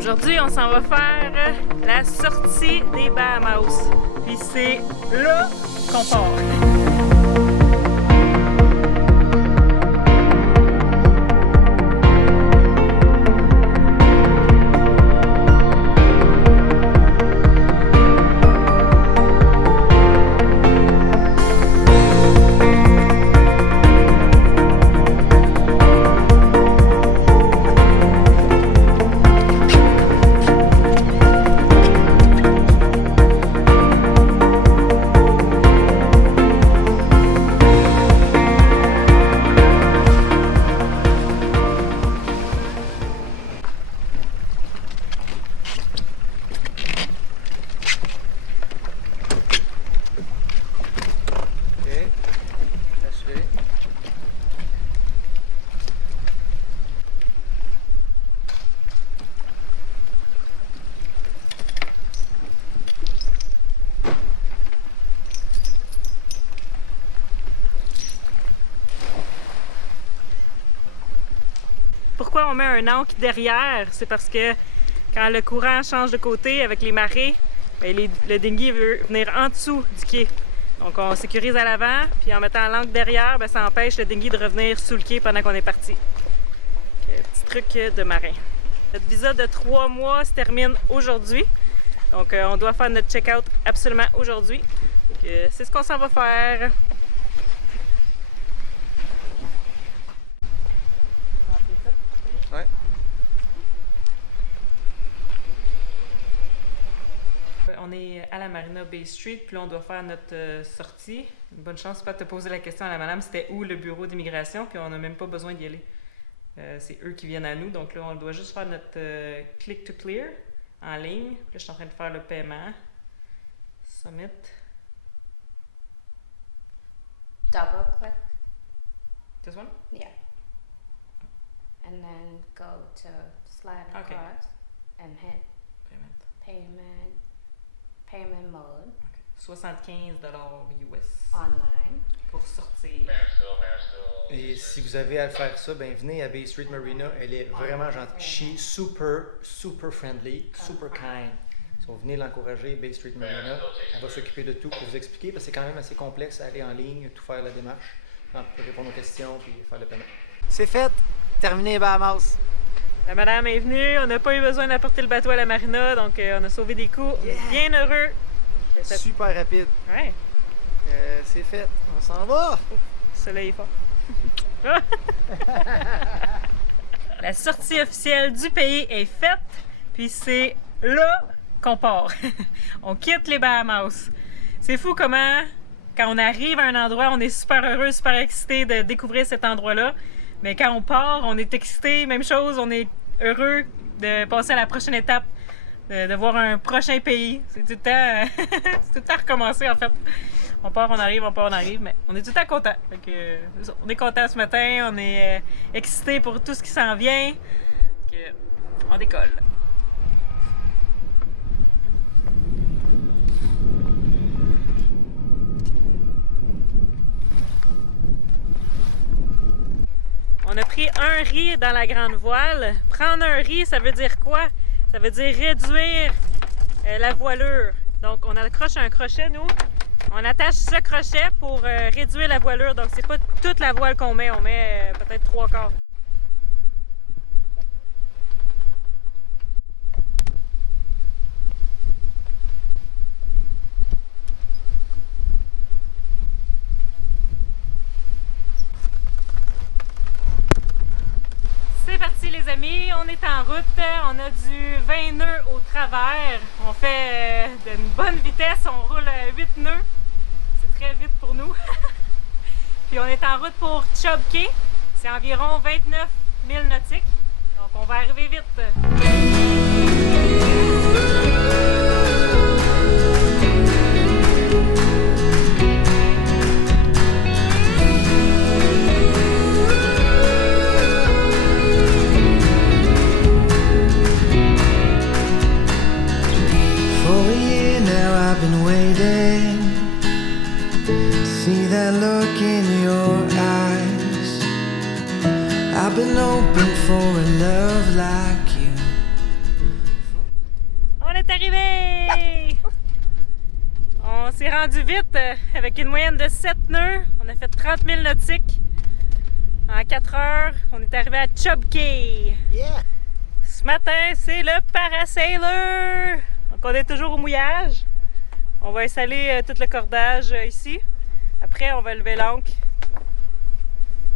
Aujourd'hui, on s'en va faire la sortie des Bahamas. Puis c'est là qu'on part. Pourquoi on met un ancre derrière? C'est parce que quand le courant change de côté avec les marées, le dinghy veut venir en dessous du quai. Donc on sécurise à l'avant, puis en mettant l'ancre derrière, ça empêche le dinghy de revenir sous le quai pendant qu'on est parti. Petit truc de marin. Notre visa de 3 mois se termine aujourd'hui. Donc on doit faire notre check-out absolument aujourd'hui. C'est ce qu'on s'en va faire. Ouais. On est à la Marina Bay Street, puis là on doit faire notre sortie. Une bonne chance pas de te poser la question à la madame, c'était où le bureau d'immigration, puis on n'a même pas besoin d'y aller. C'est eux qui viennent à nous, donc là on doit juste faire notre click to clear en ligne. Puis là je suis en train de faire le paiement. Submit. Double click. This one? Yeah. And then go to slide Okay. across and hit Payment. payment mode Okay. 75$ US online. pour sortir. Et si vous avez à faire ça, venez à Bay Street Marina. Elle est vraiment gentille. She super friendly, super kind. So, venez l'encourager, Bay Street Marina. Elle va s'occuper de tout pour vous expliquer parce que c'est quand même assez complexe à aller en ligne, tout faire la démarche, répondre aux questions puis faire le paiement. C'est fait! Terminé Bahamas! La madame est venue, on n'a pas eu besoin d'apporter le bateau à la marina, donc on a sauvé des coups. Yeah. Bien heureux. Super rapide. Ouais, C'est fait. On s'en va! le soleil est fort. La sortie officielle du pays est faite, puis c'est là qu'on part. On quitte les Bahamas. C'est fou comment, quand on arrive à un endroit, on est super heureux, super excité de découvrir cet endroit-là. Mais quand on part, on est excité, même chose, on est heureux de passer à la prochaine étape, de voir un prochain pays. C'est tout le temps, c'est tout le temps recommencer en fait. On part, on arrive, on part, on arrive, mais on est tout le temps content. On est content ce matin, on est excité pour tout ce qui s'en vient. On décolle. On a pris un riz dans la grande voile. Prendre un riz, ça veut dire quoi? Ça veut dire réduire la voilure. Donc, on accroche un crochet, nous. On attache ce crochet pour réduire la voilure. Donc, c'est pas toute la voile qu'on met. On met peut-être 3/4. C'est parti les amis, on est en route, on a du 20 nœuds au travers, on fait d'une bonne vitesse, on roule 8 nœuds, c'est très vite pour nous. Puis on est en route pour Chub Cay, c'est environ 29 milles nautiques, donc on va arriver vite. I've been hoping for a love like you. rendu vite avec une moyenne de 7 nœuds. On a fait 30 000 nautiques en 4 heures. On est arrivé à Chub Cay. Yeah! Ce matin, c'est le Parasailor. Donc on est toujours au mouillage. On va installer tout le cordage ici. Après, on va lever l'ancre.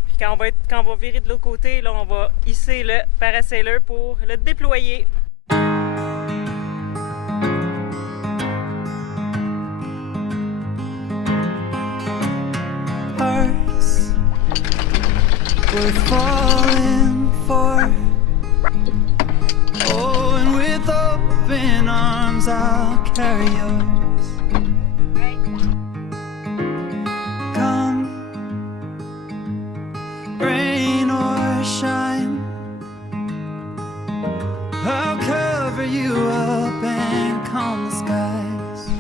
Puis quand on va virer de l'autre côté, là, on va hisser le Parasailor pour le déployer. Hearts worth falling for. Oh, and with open arms I'll carry yours. Come, rain or shine, I'll cover you up and calm the skies.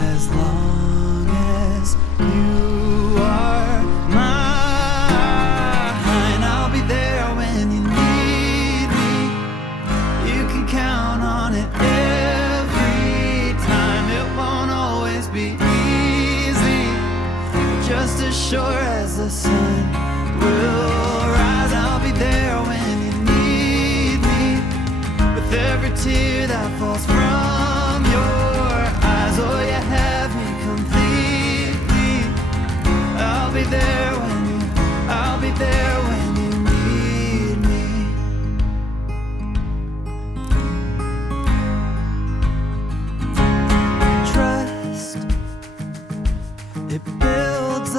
As long as you are mine, I'll be there when you need me. You can count on it every time. It won't always be easy, but just as sure as the sun will rise, I'll be there when you need me. With every tear that falls from your eyes, oh, you have me completely. I'll be there when you need me. Trust, it builds a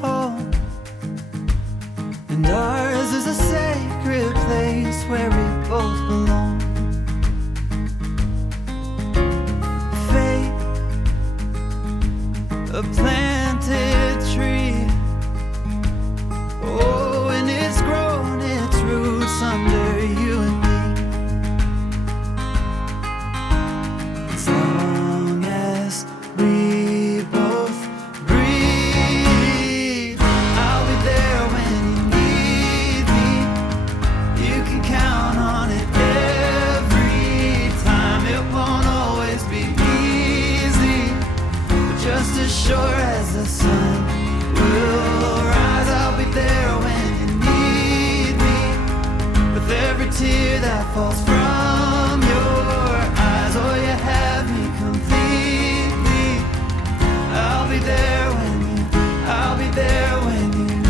home, and ours is a sacred place where we both belong. Faith, a planted tree. Oh, and it's grown its roots under you and me. As long as we both breathe, I'll be there when you need me. You can count on it every time. It won't always be easy, but just as sure as the sun will rise, I'll be there when you need me. With every tear that falls from your eyes, oh, you have me completely. I'll be there when you need me.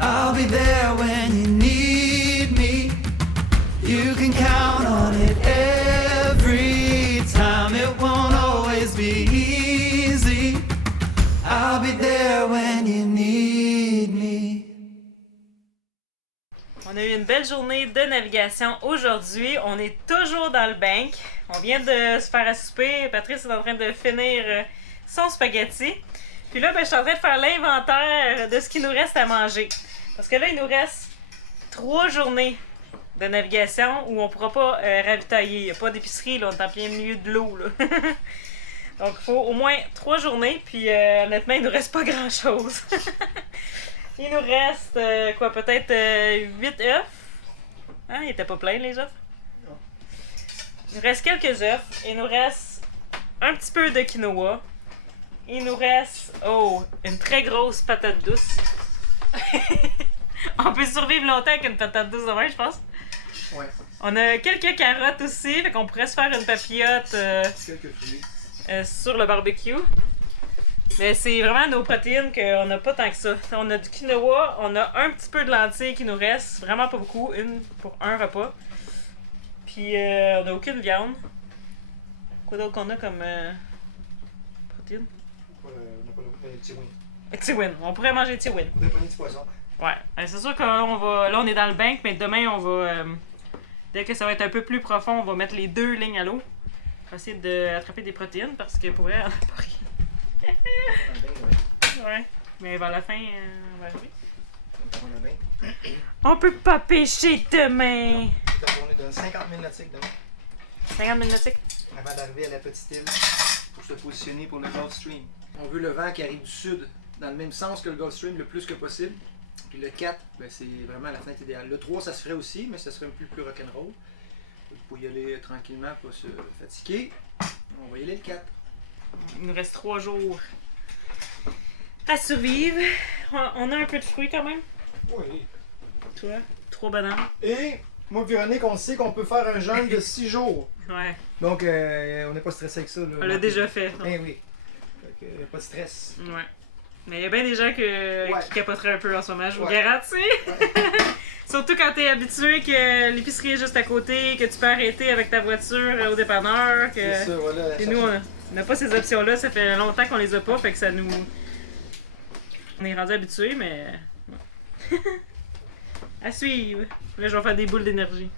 I'll be there when you need me. You can count on it every time. It won't always be easy. I'll be there when you need me. On a eu une belle journée de navigation aujourd'hui. On est toujours dans le bank. On vient de se faire à souper. Patrice est en train de finir son spaghetti. Puis là, je suis en train de faire l'inventaire de ce qu'il nous reste à manger. Parce que là, il nous reste 3 journées de navigation où on ne pourra pas ravitailler. Il n'y a pas d'épicerie, là, on est en plein milieu de l'eau. Là. Donc, il faut au moins 3 journées. Puis honnêtement, il ne nous reste pas grand-chose. Il nous reste, peut-être 8 œufs. Hein, ils étaient pas pleins, les œufs? Non. Il nous reste quelques œufs. Il nous reste un petit peu de quinoa. Il nous reste, une très grosse patate douce. On peut survivre longtemps avec une patate douce de même, je pense. Ouais. On a quelques carottes aussi, fait qu'on pourrait se faire une papillote Quelques fruits. sur le barbecue. Mais c'est vraiment nos protéines qu'on n'a pas tant que ça. On a du quinoa, on a un petit peu de lentilles qui nous reste, vraiment pas beaucoup, une pour un repas. Puis on n'a aucune viande. Quoi d'autre qu'on a comme protéines? On n'a pas le tiwin. Tiwin, on pourrait manger tiwin. Des poignées de poisson. Ouais, c'est sûr que là on est dans le bank, mais demain on va, dès que ça va être un peu plus profond, on va mettre les 2 lignes à l'eau. On va essayer d'attraper des protéines parce que pour vrai, on n'a pas rien. Ouais, mais vers la fin, on va arriver. On peut pas pêcher demain! C'est une journée de 50 000 nautiques demain. 50 000 nautiques? Avant d'arriver à la petite île pour se positionner pour le Gulf Stream. On veut le vent qui arrive du sud, dans le même sens que le Gulf Stream, le plus que possible. Puis le 4, ben, c'est vraiment la fenêtre idéale. Le 3, ça se ferait aussi, mais ça serait un peu plus rock'n'roll. Vous pouvez y aller tranquillement, pas se fatiguer. On va y aller le 4. Il nous reste 3 jours à survivre. On a un peu de fruits quand même. Oui. Toi, 3 bananes. Et moi et Véronique, on sait qu'on peut faire un jeûne de 6 jours. Ouais, Donc, on n'est pas stressé avec ça. Là. on l'a déjà fait. donc. Eh oui. Fait que, pas de stress. Ouais. Mais il y a bien des gens Ouais. qui capoteraient un peu en ce moment, je vous Ouais. garantis. Surtout quand t'es habitué que l'épicerie est juste à côté, que tu peux arrêter avec ta voiture au dépanneur. C'est ça, voilà. Et nous, on n'a pas ces options-là, ça fait longtemps qu'on les a pas, fait que ça nous... On est rendu habitués, mais... ouais. À suivre. Là, je vais faire des boules d'énergie.